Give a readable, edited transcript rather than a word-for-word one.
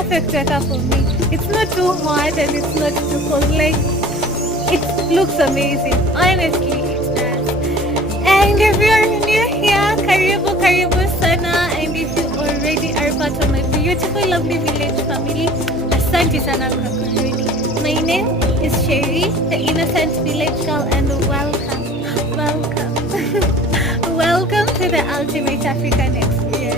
perfect weather for me. It's not too hot and it's not too cold. Like, it looks amazing. Honestly, it does. And if you're new here, karibu, karibu sana. And if you already are part of my beautiful, lovely village family, asante sana kwa kurudi. My name is Sherry, the innocent village girl, and welcome, welcome, welcome to the ultimate African experience.